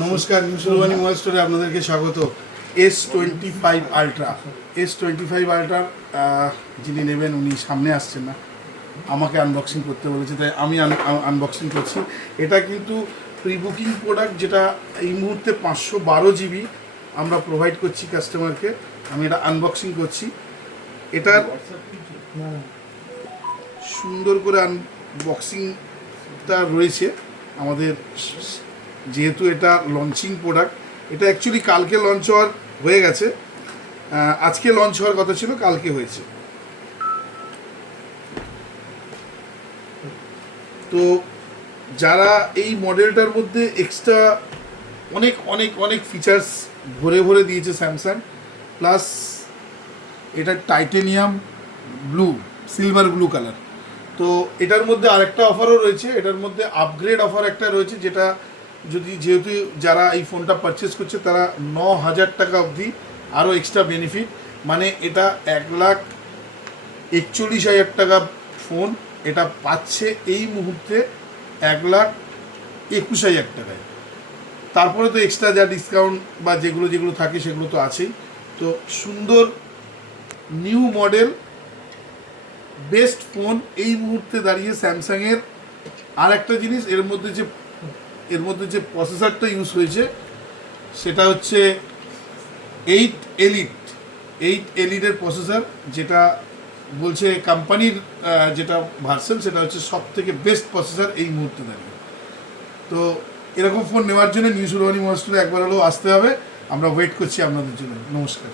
নমস্কার, new Surbani mobile স্টোরে আপনাদেরকে স্বাগত। S25 আলট্রার যিনি নেবেন উনি সামনে আসছেন না, আমাকে আনবক্সিং করতে বলেছে, তাই আমি আনবক্সিং করছি। এটা কিন্তু প্রি বুকিং প্রোডাক্ট, যেটা এই মুহূর্তে 512 GB আমরা প্রোভাইড করছি কাস্টমারকে। আমি এটা আনবক্সিং করছি। এটার সুন্দর করে আনবক্সিংটা রয়েছে আমাদের, যেহেতু এটা লঞ্চিং প্রোডাক্ট। এটা অ্যাকচুয়ালি কালকে লঞ্চ হয়ে গেছে, আজকে লঞ্চ হওয়ার কথা ছিল, কালকে হয়েছে। তো যারা এই মডেলটার মধ্যে এক্সট্রা অনেক অনেক অনেক ফিচার্স ভরে ভরে দিয়েছে স্যামসাং, প্লাস এটা titanium blue, silver blue colour. তো এটার মধ্যে আরেকটা অফারও রয়েছে, এটার মধ্যে আপগ্রেড অফার একটা রয়েছে, যেটা যেহেতু যারা এই ফোনটা পারচেস করছে তারা 9,000 টাকা অবধি আরও এক্সট্রা বেনিফিট, মানে এটা 1,41,000 টাকা ফোন এটা পাচ্ছে এই মুহূর্তে 1,21,000 টাকায়। তারপরে তো এক্সট্রা যা ডিসকাউন্ট বা যেগুলো থাকে সেগুলো তো আছেই। তো সুন্দর নিউ মডেল বেস্ট ফোন এই মুহূর্তে দাঁড়িয়ে স্যামসাংয়ের। আর একটা জিনিস, এর মধ্যে যে প্রসেসরটা ইউজ হয়েছে সেটা হচ্ছে 8 এলিটের প্রসেসর, যেটা বলছে কোম্পানির যেটা ভার্সন, সেটা হচ্ছে সব থেকে বেস্ট প্রসেসর এই মুহূর্তে দাঁড়িয়ে। তো এরকম ফোন নেওয়ার জন্য নিউ সুরবানি মোবাইল স্টোরে একবার হলেও আসতে হবে। আমরা ওয়েট করছি আপনাদের জন্য। নমস্কার।